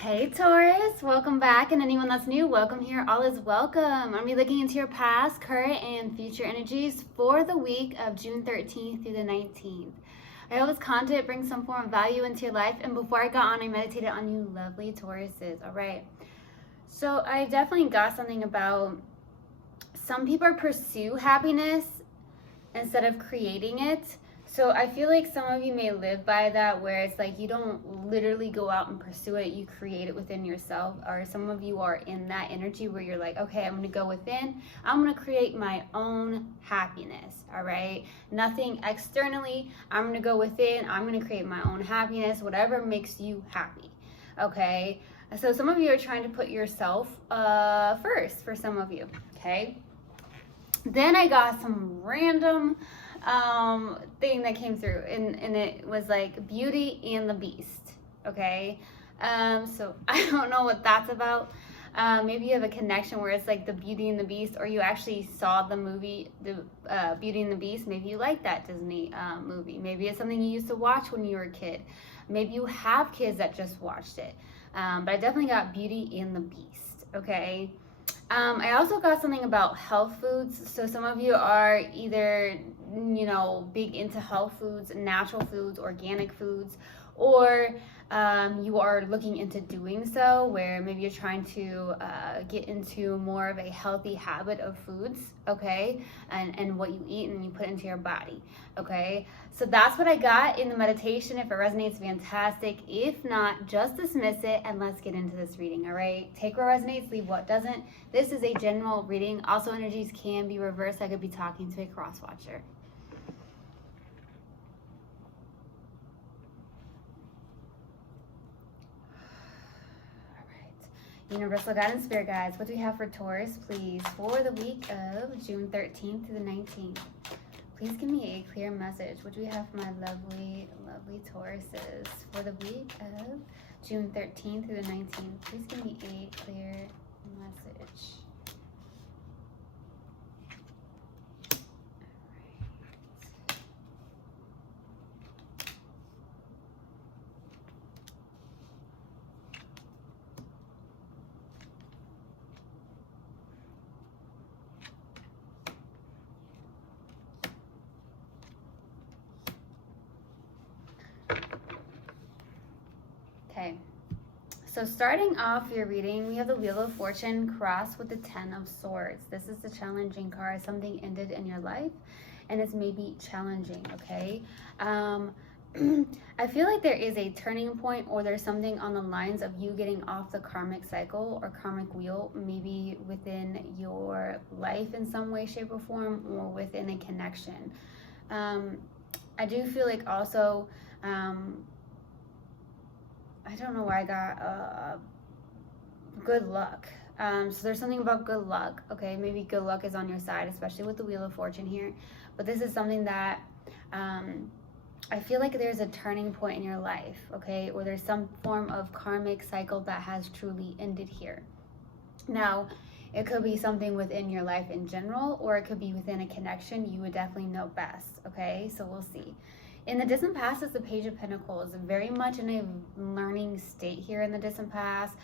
Hey Taurus, welcome back, and anyone that's new, welcome here. All is welcome. I'm gonna be looking into your past, current, and future energies for the week of June 13th through the 19th. I hope this content brings some form of value into your life, and before I got on, I meditated on you lovely Tauruses. All right, so I definitely got something about some people pursue happiness instead of creating it. So I feel like some of you may live by that, where it's like you don't literally go out and pursue it, you create it within yourself. Or some of you are in that energy where you're like, okay, I'm gonna go within, I'm gonna create my own happiness. All right, nothing externally, I'm gonna go within, I'm gonna create my own happiness, whatever makes you happy. Okay, so some of you are trying to put yourself first, for some of you. Okay, then I got some random thing that came through, and it was like Beauty and the Beast. Okay, so I don't know what that's about. Maybe you have a connection where it's like the Beauty and the Beast, or you actually saw the movie, the Beauty and the Beast. Maybe you like that Disney movie. Maybe it's something you used to watch when you were a kid. Maybe you have kids that just watched it. But I definitely got Beauty and the Beast. Okay. I also got something about health foods. So some of you are either, big into health foods, natural foods, organic foods, or you are looking into doing so, where maybe you're trying to get into more of a healthy habit of foods, okay, and what you eat and you put into your body, okay. So that's what I got in the meditation. If it resonates, fantastic. If not, just dismiss it and let's get into this reading. All right, take what resonates, leave what doesn't. This is a general reading. Also, energies can be reversed. I could be talking to a cross watcher. Universal guidance, spirit guides, what do we have for Taurus, please, for the week of June 13th to the 19th? Please give me a clear message. What do we have for my lovely, lovely Tauruses for the week of June 13th through the 19th? Please give me a clear message. Okay, so starting off your reading, we have the Wheel of Fortune crossed with the Ten of Swords. This is the challenging card. Something ended in your life, and it's maybe challenging, okay? I feel like there is a turning point, or there's something on the lines of you getting off the karmic cycle or karmic wheel, maybe within your life in some way, shape, or form, or within a connection. I do feel like also, I don't know why I got good luck. So there's something about good luck. Okay, maybe good luck is on your side, especially with the Wheel of Fortune here. But this is something that I feel like there's a turning point in your life, okay? Or there's some form of karmic cycle that has truly ended here. Now, it could be something within your life in general, or it could be within a connection. You would definitely know best, okay? So we'll see. In the distant past is the Page of Pentacles, very much in a learning state here in the distant past.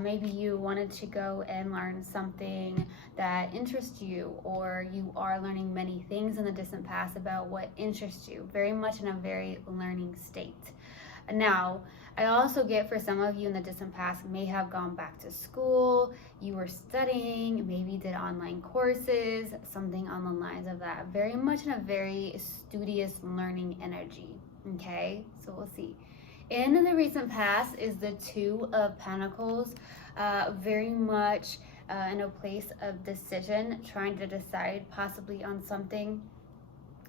Maybe you wanted to go and learn something that interests you, or you are learning many things in the distant past about what interests you, very much in a very learning state. Now, I also get for some of you in the distant past may have gone back to school, you were studying, maybe did online courses, something on the lines of that. Very much in a very studious learning energy, okay? So we'll see. In the recent past is the Two of Pentacles, very much in a place of decision, trying to decide possibly on something.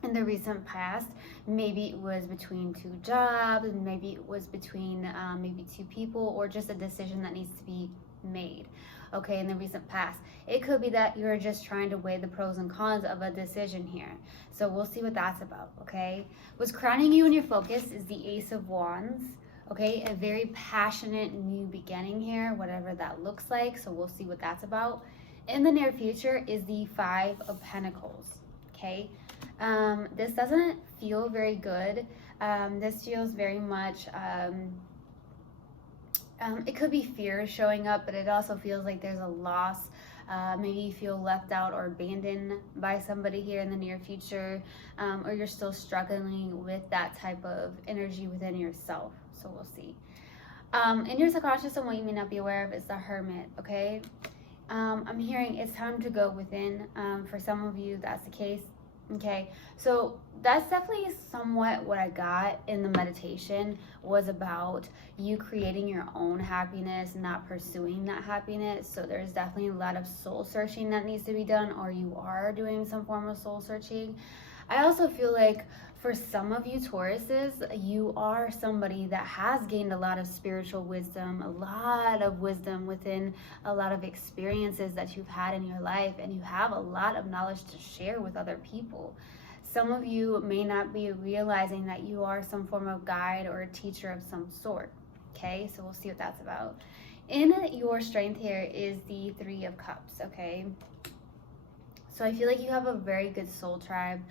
In the recent past, maybe it was between two jobs, maybe it was between maybe two people, or just a decision that needs to be made, okay, in the recent past. It could be that you're just trying to weigh the pros and cons of a decision here. So we'll see what that's about, okay? What's crowning you in your focus is the Ace of Wands, okay? A very passionate new beginning here, whatever that looks like. So we'll see what that's about. In the near future is the Five of Pentacles, okay? This doesn't feel very good. This feels very much It could be fear showing up, but it also feels like there's a loss. Maybe you feel left out or abandoned by somebody here in the near future, or you're still struggling with that type of energy within yourself. So we'll see. In your subconscious, and what you may not be aware of is the Hermit, okay? I'm hearing it's time to go within. For some of you, that's the case. Okay, so that's definitely somewhat what I got in the meditation, was about you creating your own happiness, not pursuing that happiness. So there's definitely a lot of soul searching that needs to be done, or you are doing some form of soul searching. I also feel like for some of you Tauruses, you are somebody that has gained a lot of spiritual wisdom, a lot of wisdom within a lot of experiences that you've had in your life, and you have a lot of knowledge to share with other people. Some of you may not be realizing that you are some form of guide or a teacher of some sort. Okay, so we'll see what that's about. In your strength here is the Three of Cups, okay? So I feel like you have a very good soul tribe.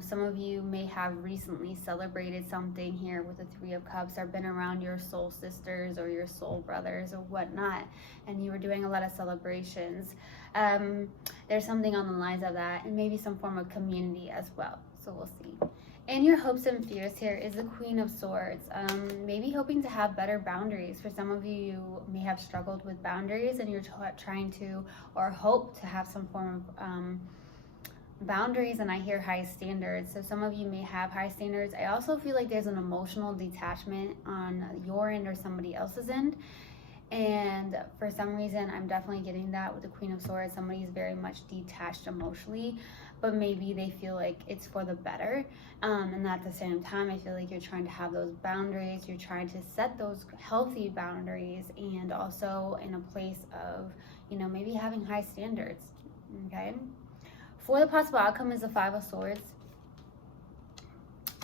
Some of you may have recently celebrated something here with the Three of Cups, or been around your soul sisters or your soul brothers or whatnot, and you were doing a lot of celebrations. There's something on the lines of that, and maybe some form of community as well. So we'll see. And your hopes and fears here is the Queen of Swords. Maybe hoping to have better boundaries. For some of you, you may have struggled with boundaries, and you're trying to, or hope to have some form of boundaries. And I hear high standards, so some of you may have high standards. I also feel like there's an emotional detachment on your end or somebody else's end, and for some reason I'm definitely getting that with the Queen of Swords. Somebody's very much detached emotionally, but maybe they feel like it's for the better, and at the same time I feel like you're trying to have those boundaries, you're trying to set those healthy boundaries, and also in a place of, you know, maybe having high standards. Okay, for the possible outcome is the Five of Swords.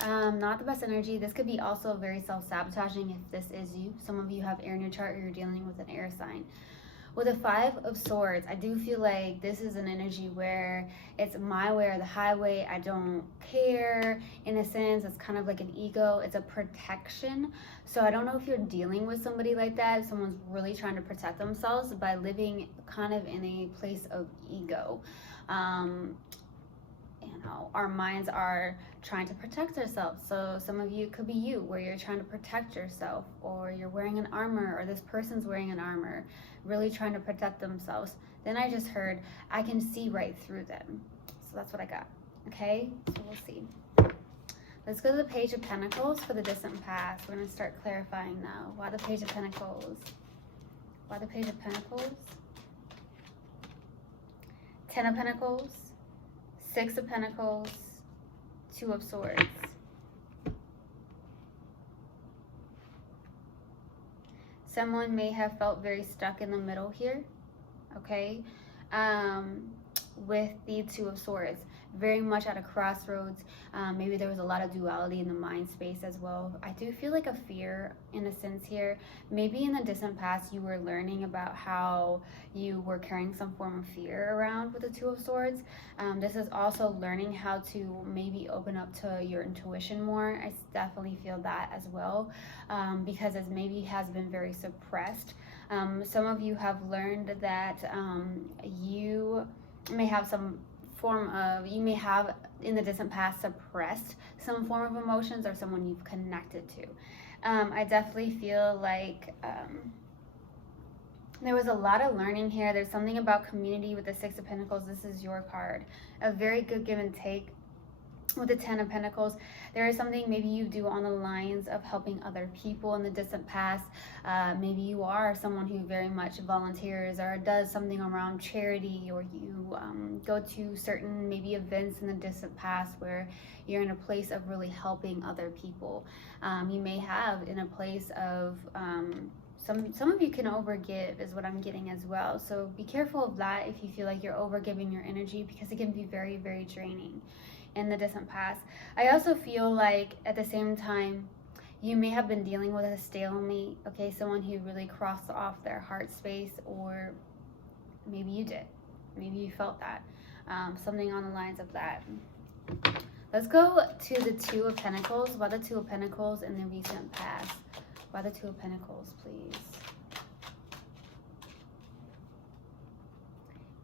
Not the best energy. This could be also very self-sabotaging if this is you. Some of you have air in your chart, or you're dealing with an air sign. With the Five of Swords, I do feel like this is an energy where it's my way or the highway. I don't care. In a sense, it's kind of like an ego. It's a protection. So I don't know if you're dealing with somebody like that. Someone's really trying to protect themselves by living kind of in a place of ego. You know, our minds are trying to protect ourselves. So some of you, could be you, where you're trying to protect yourself, or you're wearing an armor, or this person's wearing an armor, really trying to protect themselves. Then I just heard, I can see right through them. So that's what I got. Okay, so we'll see. Let's go to the Page of Pentacles for the distant past. We're going to start clarifying now. Why the Page of Pentacles? Why the Page of Pentacles? Ten of Pentacles, Six of Pentacles, Two of Swords. Someone may have felt very stuck in the middle here, okay? With the Two of Swords, very much at a crossroads. Maybe there was a lot of duality in the mind space as well. I do feel like a fear in a sense here. Maybe in the distant past you were learning about how you were carrying some form of fear around with the Two of Swords. This is also learning how to maybe open up to your intuition more. I definitely feel that as well, because it maybe has been very suppressed. Some of you have learned that you may have some form of, you may have in the distant past suppressed some form of emotions, or someone you've connected to. I definitely feel like there was a lot of learning here. There's something about community with the Six of Pentacles. This is your card. A very good give and take. With the Ten of Pentacles, there is something maybe you do on the lines of helping other people in the distant past. Maybe you are someone who very much volunteers or does something around charity, or you go to certain maybe events in the distant past where you're in a place of really helping other people. You may have in a place of some of you can overgive, is what I'm getting as well. So be careful of that if you feel like you're overgiving your energy, because it can be very, very draining in the distant past. I also feel like at the same time you may have been dealing with a stalemate, okay? Someone who really crossed off their heart space, or maybe you did. Maybe you felt that. Something on the lines of that. Let's go to the Two of Pentacles. Why the Two of Pentacles in the recent past? Why the Two of Pentacles, please?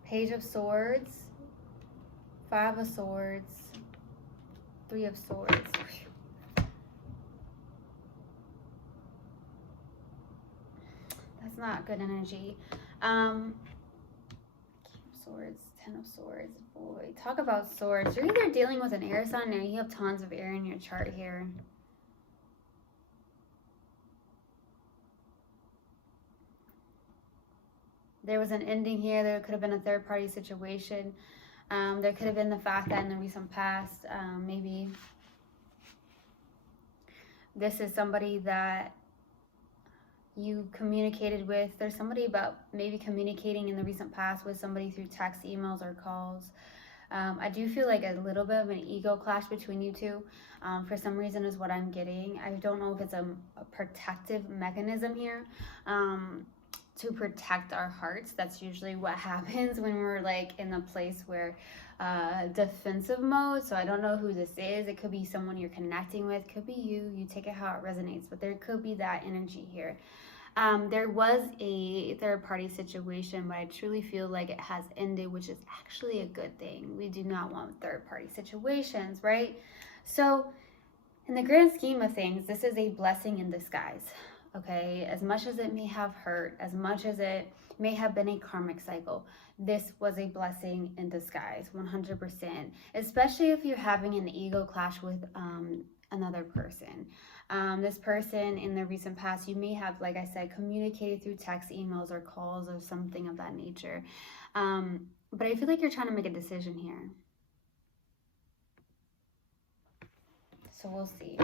Page of Swords, Five of Swords, Three of Swords. That's not good energy. Swords, Ten of Swords. Boy, talk about swords. You're either dealing with an air sign or you have tons of air in your chart here. There was an ending here. There could have been a third-party situation. There could have been the fact that in the recent past, maybe this is somebody that you communicated with. There's somebody about maybe communicating in the recent past with somebody through text, emails, or calls. I do feel like a little bit of an ego clash between you two. For some reason is what I'm getting. I don't know if it's a protective mechanism here. To protect our hearts. That's usually what happens when we're like in a place where defensive mode. So I don't know who this is. It could be someone you're connecting with, could be you take it how it resonates, but there could be that energy here. There was a third-party situation, but I truly feel like it has ended, which is actually a good thing. We do not want third-party situations, right? So in the grand scheme of things, this is a blessing in disguise. Okay, as much as it may have hurt, as much as it may have been a karmic cycle, this was a blessing in disguise, 100%, especially if you're having an ego clash with another person. This person in the recent past, you may have, like I said, communicated through text, emails, or calls or something of that nature. But I feel like you're trying to make a decision here. So we'll see.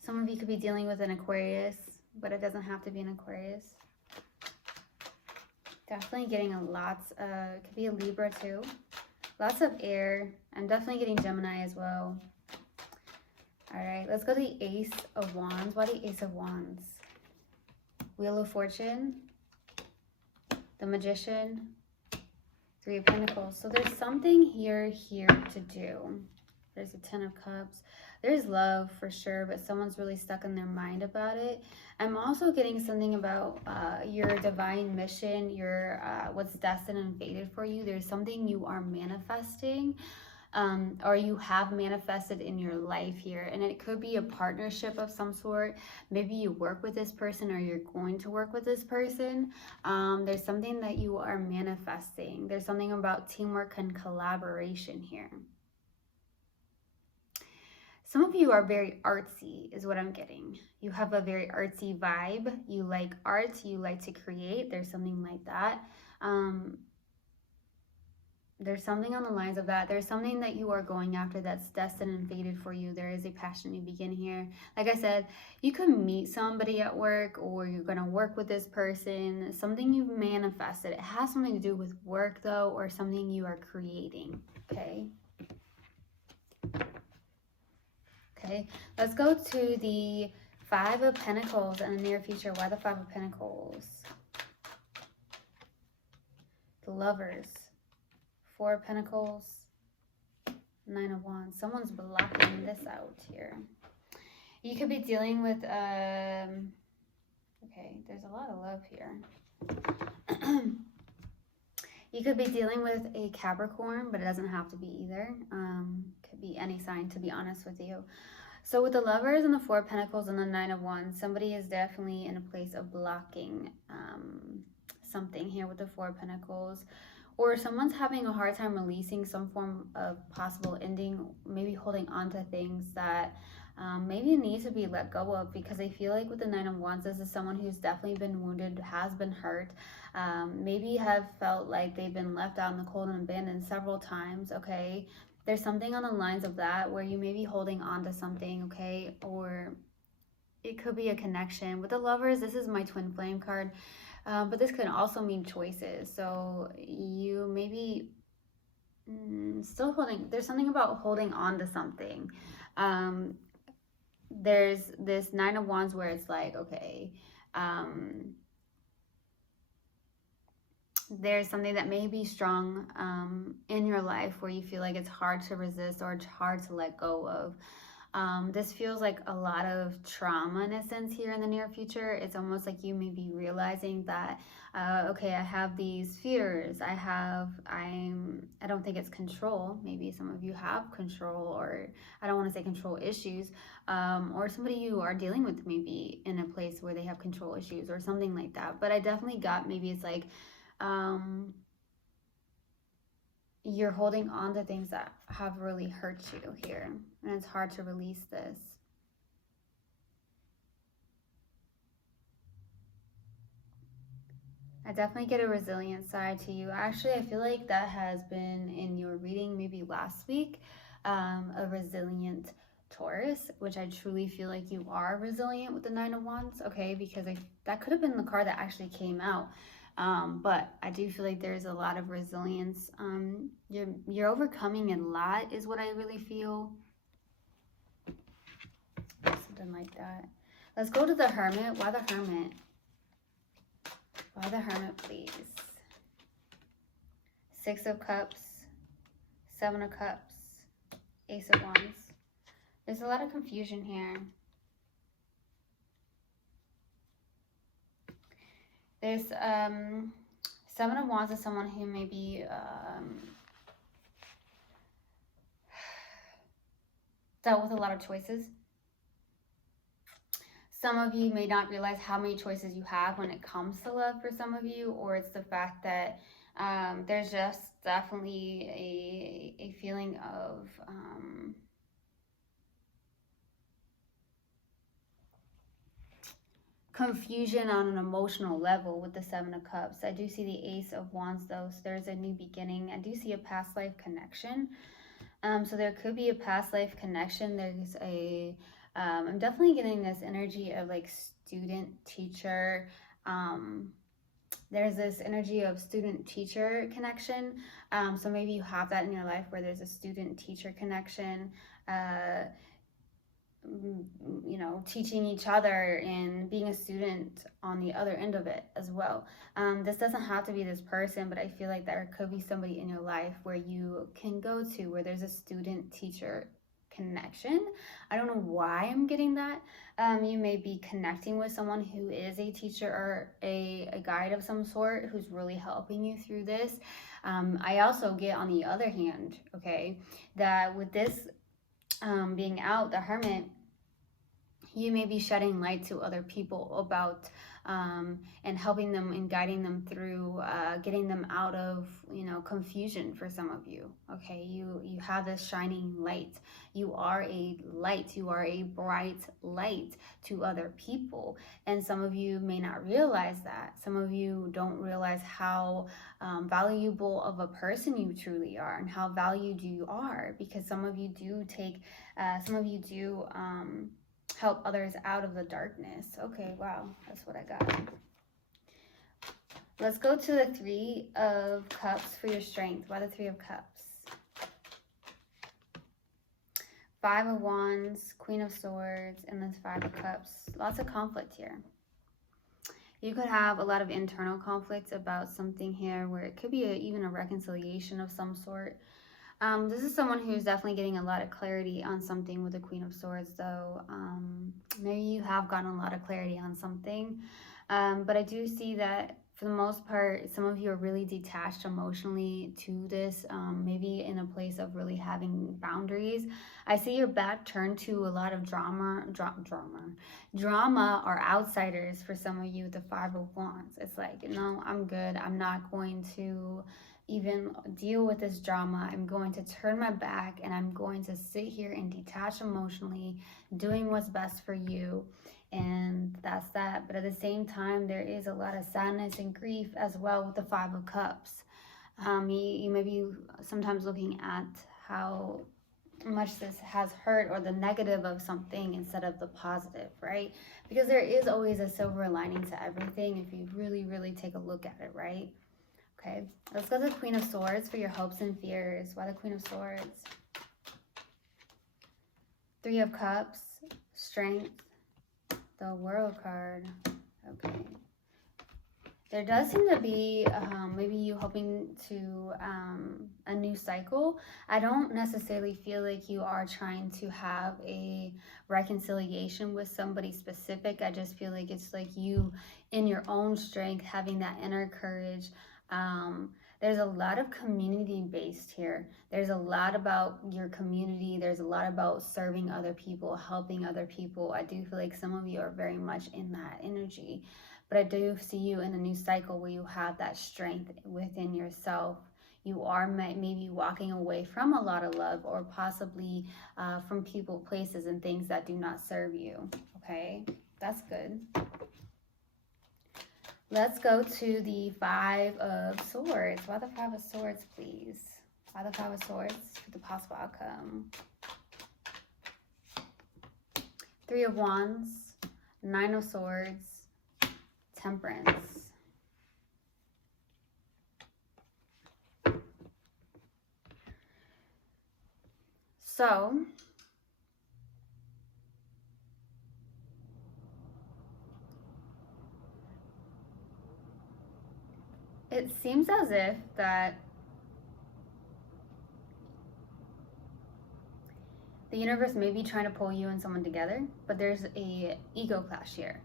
Some of you could be dealing with an Aquarius, but it doesn't have to be an Aquarius. Definitely getting a lots of, it could be a Libra too. Lots of air. I'm definitely getting Gemini as well. All right, let's go to the Ace of Wands. Why the Ace of Wands? Wheel of Fortune, the Magician, Three of Pentacles. So there's something here to do. There's a Ten of Cups. There's love for sure, but someone's really stuck in their mind about it. I'm also getting something about your divine mission, your what's destined and fated for you. There's something you are manifesting, or you have manifested in your life here. And it could be a partnership of some sort. Maybe you work with this person or you're going to work with this person. There's something that you are manifesting. There's something about teamwork and collaboration here. Some of you are very artsy is what I'm getting. You have a very artsy vibe. You like art. You like to create. There's something like that. There's something on the lines of that. There's something that you are going after that's destined and fated for you. There is a passion you begin here. Like I said, you could meet somebody at work or you're going to work with this person. Something you've manifested. It has something to do with work though, or something you are creating. Okay. Okay, let's go to the Five of Pentacles in the near future. Why the Five of Pentacles? The Lovers. Four of Pentacles. Nine of Wands. Someone's blocking this out here. You could be dealing with, okay, there's a lot of love here. You could be dealing with a Capricorn, but it doesn't have to be either. Could be any sign, to be honest with you. So with the Lovers and the Four of Pentacles and the Nine of Wands, somebody is definitely in a place of blocking something here with the Four of Pentacles. Or someone's having a hard time releasing some form of possible ending, maybe holding on to things that maybe need to be let go of, because I feel like with the Nine of Wands, this is someone who's definitely been wounded, has been hurt, maybe have felt like they've been left out in the cold and abandoned several times, okay? There's something on the lines of that where you may be holding on to something, okay? Or it could be a connection. With the Lovers, this is my twin flame card, but this can also mean choices. So you may be still holding, there's something about holding on to something. There's this Nine of Wands where it's like, okay, there's something that may be strong in your life where you feel like it's hard to resist or it's hard to let go of. This feels like a lot of trauma in a sense here in the near future. It's almost like you may be realizing that, okay, I have these fears. I don't think it's control. Maybe some of you have control, or I don't want to say control issues, or somebody you are dealing with maybe in a place where they have control issues or something like that. But I definitely got, maybe it's like, you're holding on to things that have really hurt you here, and it's hard to release this. I definitely get a resilient side to you. Actually, I feel like that has been in your reading maybe last week, a resilient Taurus, which I truly feel like you are resilient with the Nine of Wands, okay? Because that could have been the card that actually came out. But I do feel like there's a lot of resilience. You're overcoming a lot is what I really feel. Something like that. Let's go to the Hermit. Why the Hermit? Why the Hermit, please? Six of Cups, Seven of Cups, Ace of Wands. There's a lot of confusion here. There's Seven of Wands is someone who may be dealt with a lot of choices. Some of you may not realize how many choices you have when it comes to love for some of you, or it's the fact that there's just definitely a feeling of confusion on an emotional level with the Seven of Cups. I do see the Ace of Wands though, so there's a new beginning. I do see a past life connection. So there could be a past life connection. There's a I'm definitely getting this energy of like student teacher. There's this energy of student teacher connection. So maybe you have that in your life where there's a student teacher connection, you know, teaching each other and being a student on the other end of it as well. This doesn't have to be this person, but I feel like there could be somebody in your life where you can go to where there's a student teacher connection. I don't know why I'm getting that. You may be connecting with someone who is a teacher or a guide of some sort who's really helping you through this. I also get, on the other hand, okay, that with this being out, the Hermit, you may be shedding light to other people about and helping them and guiding them through getting them out of, you know, confusion for some of you. Okay, you have this shining light. You are a light. You are a bright light to other people, and some of you may not realize that. Some of you don't realize how valuable of a person you truly are and how valued you are, because some of you do take help others out of the darkness. Okay, wow, that's what I got. Let's go to the Three of Cups for your strength. Why the Three of Cups? Five of Wands, Queen of Swords, and this Five of Cups. Lots of conflict here. You could have a lot of internal conflicts about something here where it could be even a reconciliation of some sort. This is someone who's definitely getting a lot of clarity on something with the Queen of Swords, though. Maybe you have gotten a lot of clarity on something, but I do see that for the most part, some of you are really detached emotionally to this, maybe in a place of really having boundaries. I see your back turned to a lot of drama or outsiders for some of you, the Five of Wands. It's like, no, I'm good. I'm not going to even deal with this drama. I'm going to turn my back and I'm going to sit here and detach emotionally, doing what's best for you. And that's that. But at the same time, there is a lot of sadness and grief as well with the Five of Cups. You may be sometimes looking at how much this has hurt, or the negative of something instead of the positive, right? Because there is always a silver lining to everything if you really, really take a look at it, right? Okay, let's go to the Queen of Swords for your hopes and fears. Why the Queen of Swords? Three of Cups, Strength, the World card. Okay. There does seem to be maybe you hoping to a new cycle. I don't necessarily feel like you are trying to have a reconciliation with somebody specific. I just feel like it's like you in your own strength, having that inner courage. There's a lot of community based here. There's a lot about your community. There's a lot about serving other people, helping other people. I do feel like some of you are very much in that energy. But I do see you in a new cycle where you have that strength within yourself. You are maybe walking away from a lot of love, or possibly from people, places, and things that do not serve you. Okay, that's good. Let's go to the Five of Swords. Why the Five of Swords, please? Why the Five of Swords for the possible outcome? Three of Wands, Nine of Swords, Temperance. So, it seems as if that the universe may be trying to pull you and someone together, but there's a ego clash here.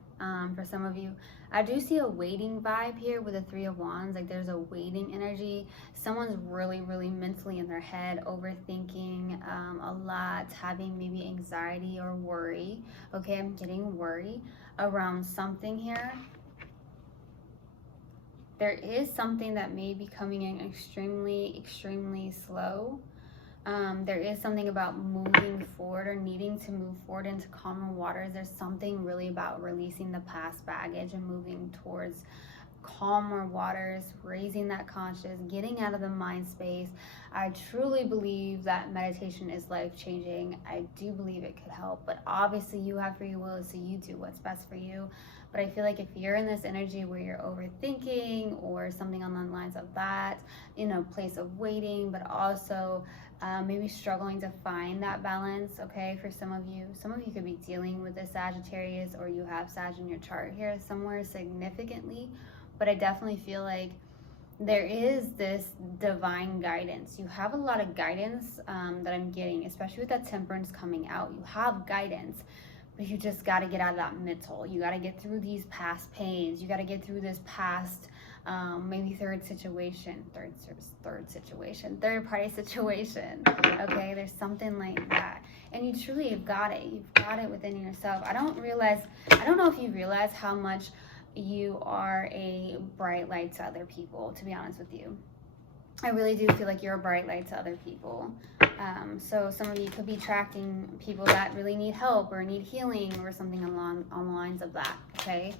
For some of you, I do see a waiting vibe here with the Three of Wands. Like there's a waiting energy. Someone's really, really mentally in their head, overthinking a lot, having maybe anxiety or worry. Okay, I'm getting worry around something here. There is something that may be coming in extremely, extremely slow. There is something about moving forward or needing to move forward into calmer waters. There's something really about releasing the past baggage and moving towards calmer waters, raising that conscious, getting out of the mind space. I truly believe that meditation is life-changing. I do believe it could help, but obviously you have free will, so you do what's best for you. But I feel like if you're in this energy where you're overthinking or something on the lines of that, in a place of waiting, but also maybe struggling to find that balance, okay, for some of you could be dealing with a Sagittarius, or you have Sag in your chart here somewhere significantly. But I definitely feel like there is this divine guidance. You have a lot of guidance that I'm getting, especially with that Temperance coming out. You have guidance, but you just got to get out of that mental. You got to get through these past pains. You got to get through this past maybe third party situation. Okay, there's something like that, and you truly have got it. You've got it within yourself. I don't know if you realize how much you are a bright light to other people, to be honest with you. I really do feel like you're a bright light to other people. So some of you could be attracting people that really need help or need healing or something along the lines of that, okay?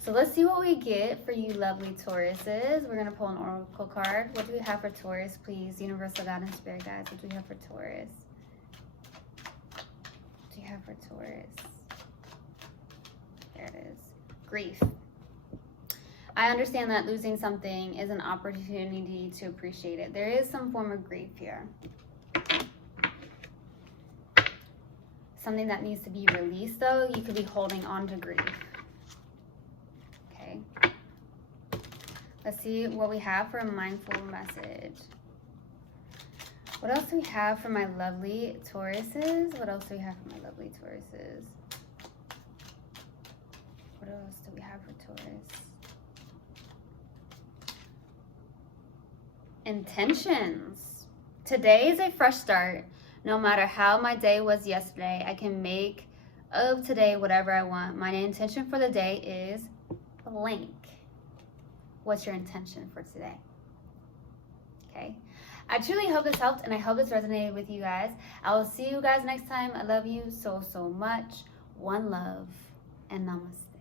So let's see what we get for you lovely Tauruses. We're going to pull an oracle card. What do we have for Taurus, please? Universal God and Spirit guides. What do we have for Taurus? What do you have for Taurus? There it is. Grief. I understand that losing something is an opportunity to appreciate it. There is some form of grief here. Something that needs to be released, though. You could be holding on to grief. Okay. Let's see what we have for a mindful message. What else do we have for my lovely Tauruses? What else do we have for my lovely Tauruses? What else do we have for Taurus? Intentions. Today is a fresh start. No matter how my day was yesterday, I can make of today whatever I want. My intention for the day is blank. What's your intention for today? Okay. I truly hope this helped, and I hope this resonated with you guys. I will see you guys next time. I love you so, so much. One love, and namaste.